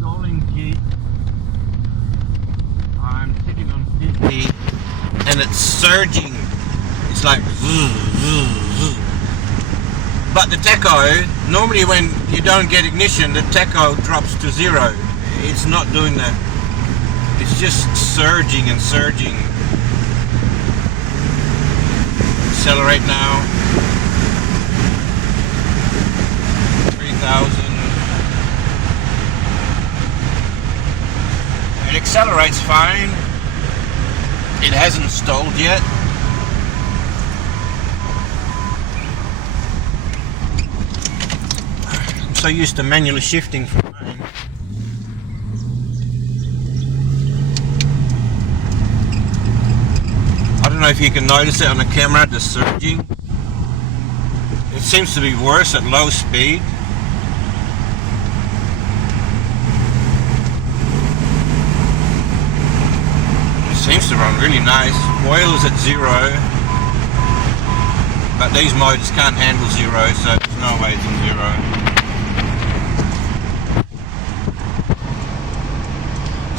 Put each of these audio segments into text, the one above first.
stalling Jeep. I'm sitting on 50 and it's surging. It's like zzz, zzz, zzz. But the tacho, normally when you don't get ignition, the tacho drops to 0. It's not doing that. It's just surging and surging. Accelerate now. 3,000. It accelerates fine. It hasn't stalled yet. I'm so used to manually shifting from mine. I don't know if you can notice it on the camera, the surging. It seems to be worse at low speed. Seems to run really nice. Oil is at 0, but these motors can't handle 0, so there's no way it's on 0.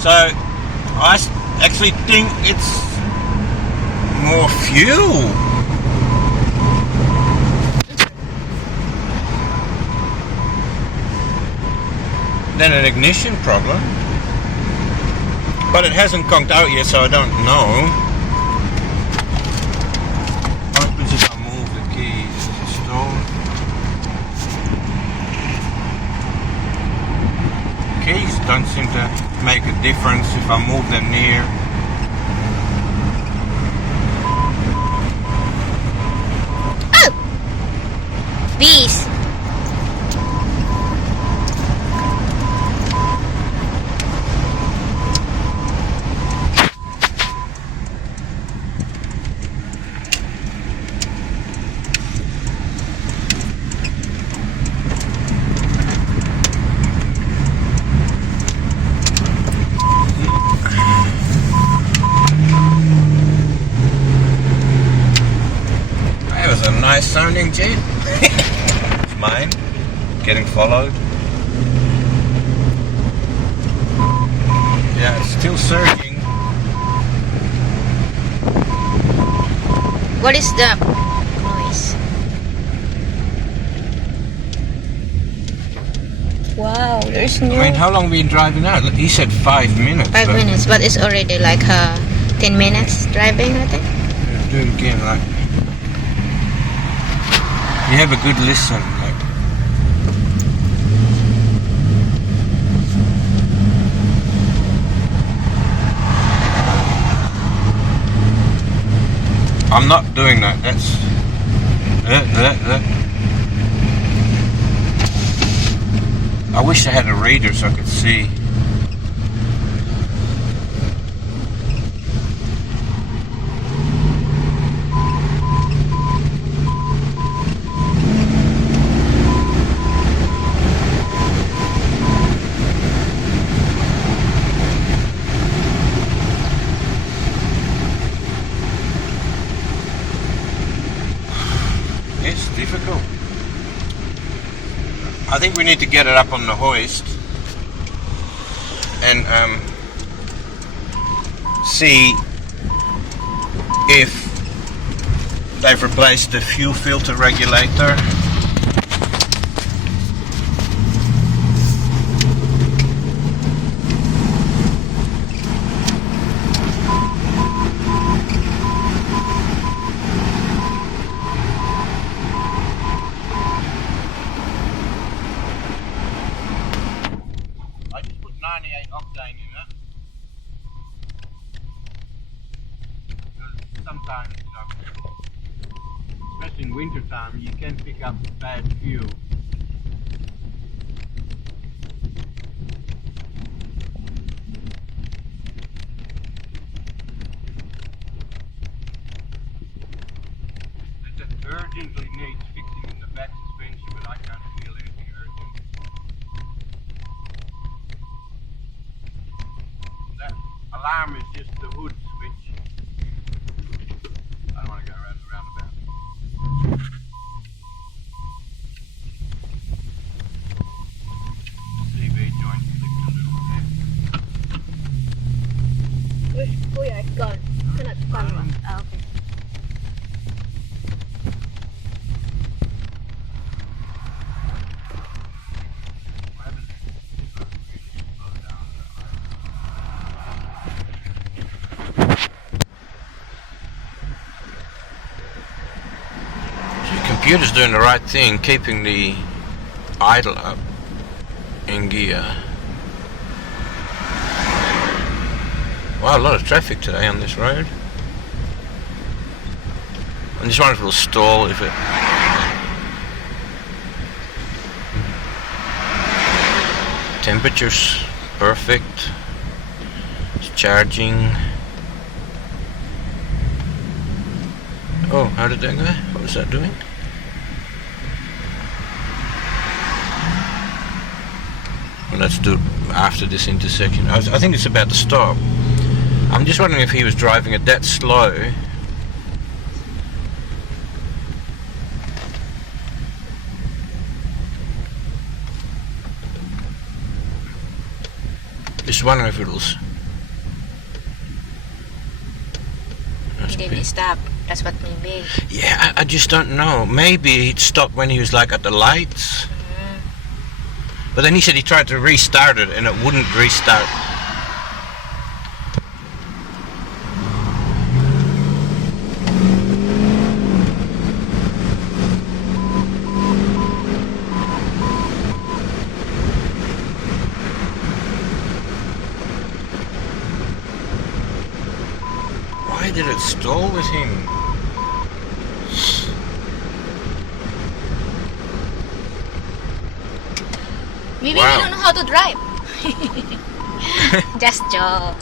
So I actually think it's more fuel than an ignition problem. But it hasn't conked out yet, so I don't know. What happens if I move the keys? Is it stalled? Keys don't seem to make a difference if I move them near. Oh! Bees! Nice sounding Jeep. It's mine. Getting followed. Yeah, it's still surging. What is the noise? Wow, there's no... I mean, how long have we been driving out? Look, he said 5 minutes. 5 minutes, but it's already like 10 minutes driving, I think. Yeah, do it again, like... You have a good listen, like. I'm not doing that. That's I wish I had a reader so I could see. It's difficult. I think we need to get it up on the hoist and see if they've replaced the fuel filter regulator. I just put 98 octane in it. Because sometimes, especially in winter time, you can pick up bad fuel. It urgently needs fixing in the back suspension, but I can't feel anything urgent. That alarm is just the hood switch. I don't want to go around the roundabout. CV joint clicked a little. Oh yeah, it's gone. Cannot find one. Oh, okay. So the computer's doing the right thing, keeping the idle up in gear. Wow, a lot of traffic today on this road. I'm just wondering if it'll stall if it... Temperature's perfect. It's charging. Oh, how did that go? What was that doing? Well, let's do it after this intersection. I think it's about to stop. I'm just wondering if he was driving it that slow. Just wondering if it was... Did he stop? That's what maybe. Yeah, I just don't know. Maybe he'd stopped when he was like at the lights. But then he said he tried to restart it and it wouldn't restart. Why did it stall with him? Maybe Wow. we don't know how to drive. Just joke.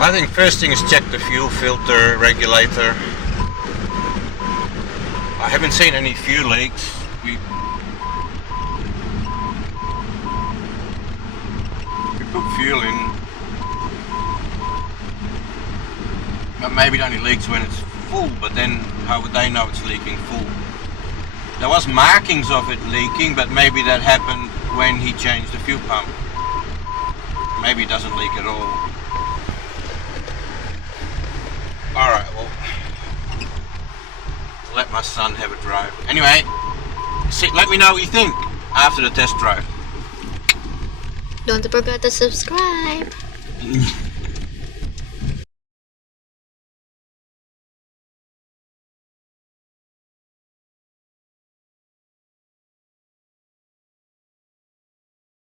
I think first thing is check the fuel filter regulator. I haven't seen any fuel leaks. We put fuel in, but maybe it only leaks when it's full, but then how would they know it's leaking full? There was markings of it leaking, but maybe that happened when he changed the fuel pump. Maybe it doesn't leak at all. Alright, well, let my son have a drive. Anyway, let me know what you think after the test drive. Don't forget to subscribe.